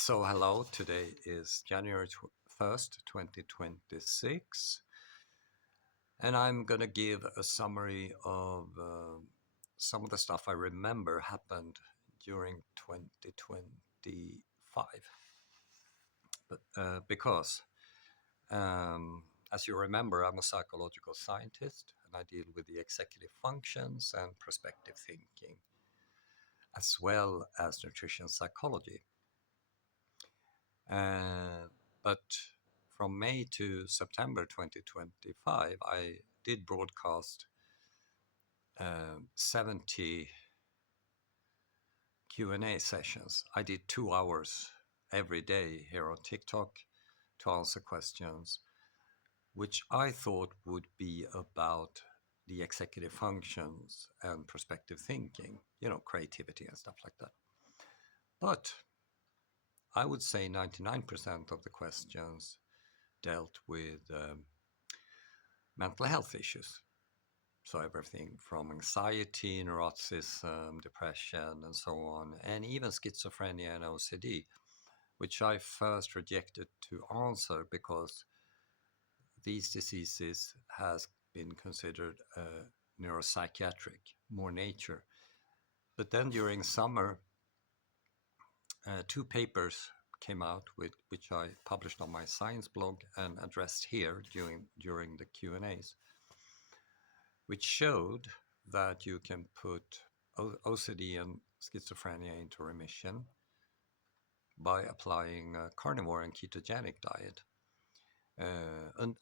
So hello, today is January 1st, 2026, and I'm going to give a summary of some of the stuff I remember happened during 2025. But because, as you remember, I'm a psychological scientist and I deal with the executive functions and perspective thinking, as well as nutrition psychology. But from May to September 2025, I did broadcast 70 Q&A sessions. I did 2 hours every day here on TikTok to answer questions, which I thought would be about the executive functions and perspective thinking, creativity and stuff like that. But I would say 99% of the questions dealt with mental health issues. So everything from anxiety, neuroticism, depression, and so on, and even schizophrenia and OCD, which I first rejected to answer because these diseases has been considered neuropsychiatric, more nature. But then during summer, two papers came out which I published on my science blog and addressed here during the Q&As, which showed that you can put OCD and schizophrenia into remission by applying a carnivore and ketogenic diet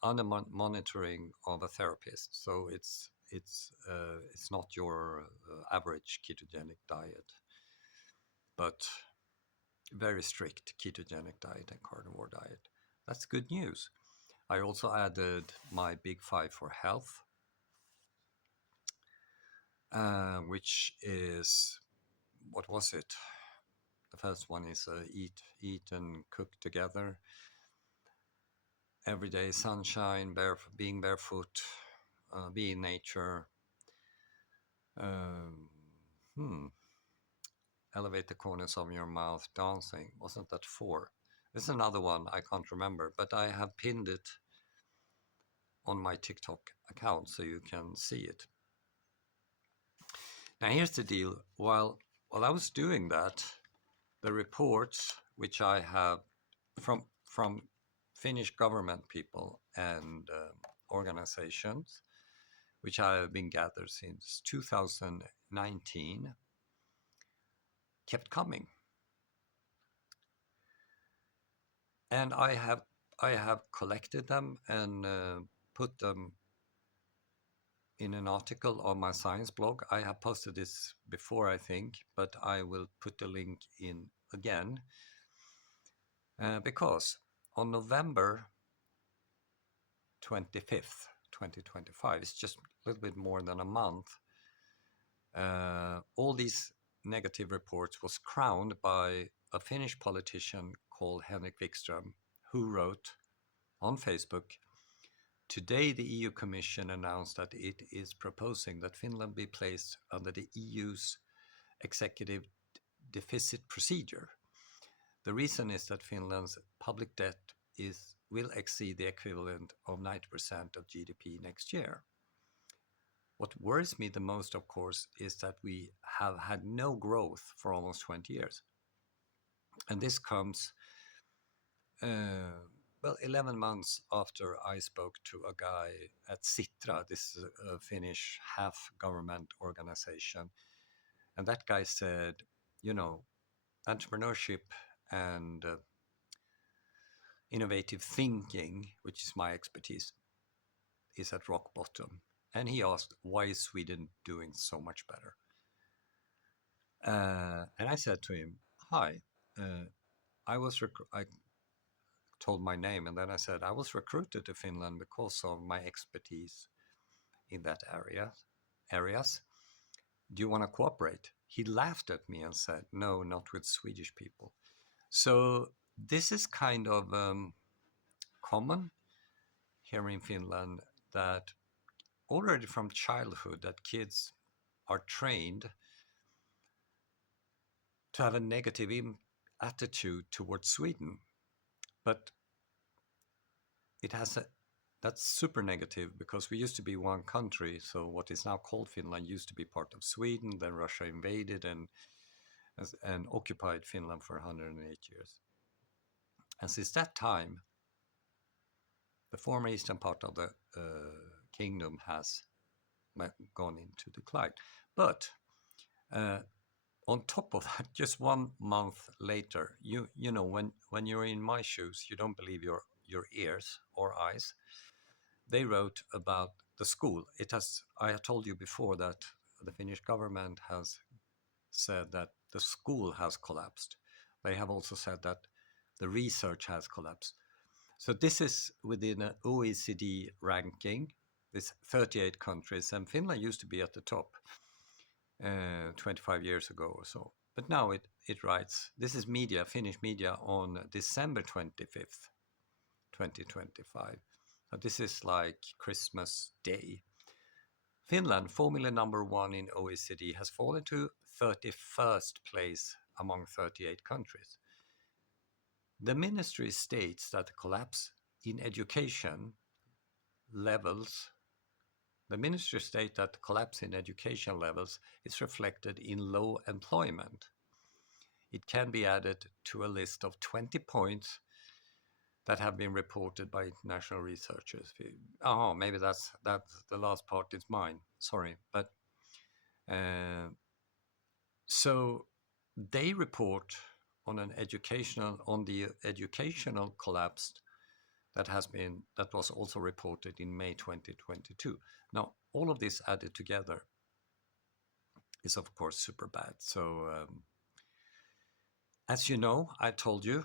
under monitoring of a therapist. So it's not your average ketogenic diet, but very strict ketogenic diet and carnivore diet. That's good news. I also added my Big Five for health, which is, what was it? The first one is eat and cook together. Everyday sunshine, being barefoot, be in nature. Elevate the corners of your mouth, dancing. Wasn't that 4? There's another one I can't remember, but I have pinned it on my TikTok account so you can see it. Now here's the deal. While I was doing that, the reports which I have from Finnish government people and organizations, which I have been gathered since 2019, kept coming, and I have collected them and put them in an article on my science blog. I have posted this before, I think, but I will put the link in again because on November 25th, 2025, it's just a little bit more than a month, all these negative reports was crowned by a Finnish politician called Henrik Wikström, who wrote on Facebook, "Today the EU Commission announced that it is proposing that Finland be placed under the EU's executive deficit procedure. The reason is that Finland's public debt will exceed the equivalent of 90% of GDP next year. What worries me the most, of course, is that we have had no growth for almost 20 years. And this comes, 11 months after I spoke to a guy at Sitra, this is a Finnish half-government organization. And that guy said, entrepreneurship and innovative thinking, which is my expertise, is at rock bottom. And he asked, why is Sweden doing so much better? And I said to him, hi, I told my name, and then I said, I was recruited to Finland because of my expertise in that areas. Do you want to cooperate? He laughed at me and said, no, not with Swedish people. So this is kind of common here in Finland, that already from childhood that kids are trained to have a negative attitude towards Sweden, but it has a that's super negative because we used to be one country. So what is now called Finland used to be part of Sweden. Then Russia invaded and occupied Finland for 108 years. And since that time, the former eastern part of the kingdom has gone into decline. But on top of that, just 1 month later, you know, when you're in my shoes, you don't believe your ears or eyes. They wrote about the school. I had told you before that the Finnish government has said that the school has collapsed. They have also said that the research has collapsed. So this is within an OECD ranking. It's 38 countries, and Finland used to be at the top 25 years ago or so. But now it writes, this is media, Finnish media, on December 25th, 2025. So this is like Christmas Day. Finland, formerly number one in OECD, has fallen to 31st place among 38 countries. The ministry states that the collapse in education levels, the ministry state that the collapse in education levels is reflected in low employment. It can be added to a list of 20 points that have been reported by international researchers. Oh, maybe that's the last part is mine. Sorry, but so they report on the educational collapse that was also reported in May 2022. Now, all of this added together is of course super bad. So, as you know, I told you,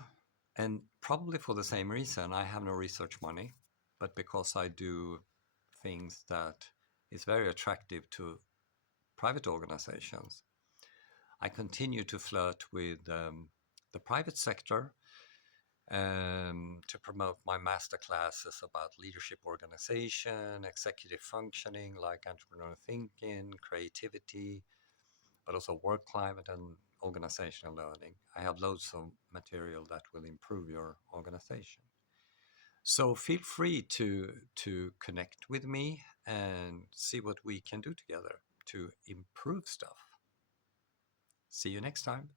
and probably for the same reason, I have no research money, but because I do things that is very attractive to private organizations, I continue to flirt with the private sector to promote my master classes about leadership organization, executive functioning, like entrepreneurial thinking, creativity, but also work climate and organizational learning. I have loads of material that will improve your organization. So feel free to connect with me and see what we can do together to improve stuff. See you next time.